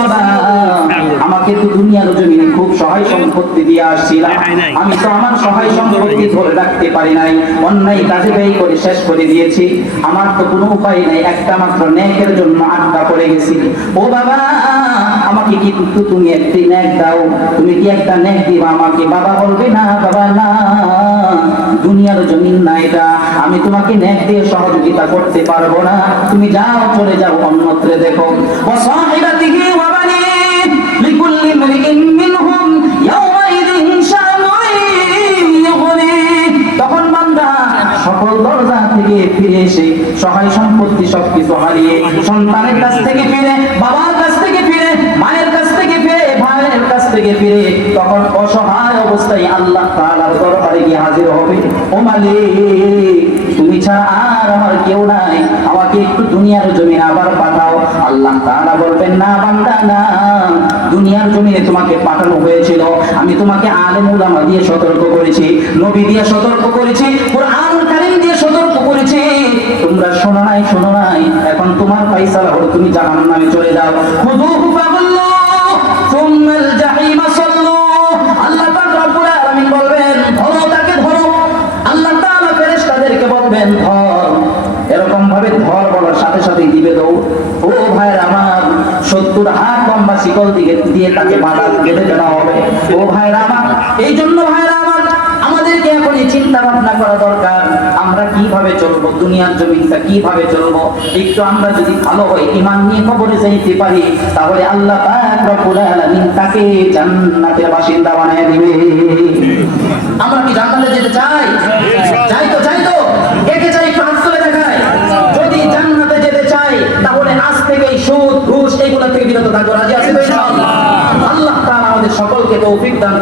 বাবা, আমাকে তো দুনিয়ার জমিনে খুব সহায় সম্পত্তি দিয়ে আসছিলাম, আমি তো আমার সহায় সম্পত্তি ধরে রাখতে পারি নাই, অন্যায় কাজে ব্যয় করে শেষ করে দিয়েছি। আমার তো কোনো উপায় নাই, একটা মাত্র নেকের জন্য আটকা পড়ে গেছি। ও বাবা, আমাকে কিন্তু তুমি একটি নেক দাও, তুমি কি একটা নেক দিবা আমাকে? বাবা বলবে না বাবা না, দুনিয়ার জমিন না এটা, আমি তোমাকে নেক দিয়ে সহযোগিতা করতে পারবো না, তুমি যাও, চলে যাও, অন্যত্রে দেখো। ওয়াসাহিবাতিহি ওয়া বানি লিকুল্লি ইমরিইন মিনহুম ইয়াওমাইযিন শানুন ইউগনি। তখন বান্দা সকল দরজা থেকে ফিরে এসে সহায় সম্পত্তি সবকিছু হারিয়ে, সন্তানের কাছ থেকে ফিরে, বাবার কাছ থেকে ফিরে, মায়ের কাছ থেকে ফিরে, ভাইয়ের কাছ থেকে ফিরে, তখন অসহায় অবস্থায় আল্লাহ তাআলার দরবারে গিয়ে হাজির হবে। ও মালিক, তুমি ছাড়া আর আমার কেউ নাই, আমাকে একটু দুনিয়ার জমিনে আবার পাঠাও। আল্লাহ তাআলা বলবেন না বান্দা না, দুনিয়ার জমিনে তোমাকে পাঠানো হয়েছিল, আমি তোমাকে আলেম উলামা দিয়ে সতর্ক করেছি, নবী দিয়ে সতর্ক করেছি, কুরআনুল কারীম দিয়ে সতর্ক করেছি, তোমরা শোনো নাই, শোনো নাই, এখন তোমার ফয়সালা হলো, তুমি জাহান্নামে চলে যাও। খুযুহু ফাগুল্লু সুম্মাল জাহিমা সাল্লু। আল্লাহ পাক রব্বুল আলামিন বলবেন ধরো তাকে, ধরো। আল্লাহ তাআলা ফেরেশতাদেরকে বলবেন ধর, এরকম ভাবে ধর বলার সাথে সাথে দিবে দৌড়। ও ভাইয়ের আমার, 70 হাত লম্বা শিকল দিয়ে তাকে বাঁধা বেঁধে ফেলা হবে। ও ভাইয়ের আমার, এই জন্য ভাইয়ের আমার, আমাদেরকে এখন এই চিন্তা ভাবনা করা দরকার, আমরা কিভাবে চলবো, দুনিয়ার জমিনটা কিভাবে চলবো। একটু আমরা যদি ভালো হই, ঈমান নিয়ে কবরে যাইতে পারি, তাহলে আল্লাহ পাক রব্বুল আলামিন তাকে জান্নাতের বাসিন্দা বানায় দিবে। আমরা কি জান্নাতে যেতে চাই? চাই তো, চাই তো। কে কে চাই? একটু হাত তুলে দেখায়। যদি জান্নাতে যেতে চাই, তাহলে আজ থেকেই সুদ, ঘুষ এগুলো থেকে বিরত থাকবো। রাজি আছি তো ইনশাআল্লাহ? আল্লাহ তাআলা আমাদের সকলকে তৌফিক দান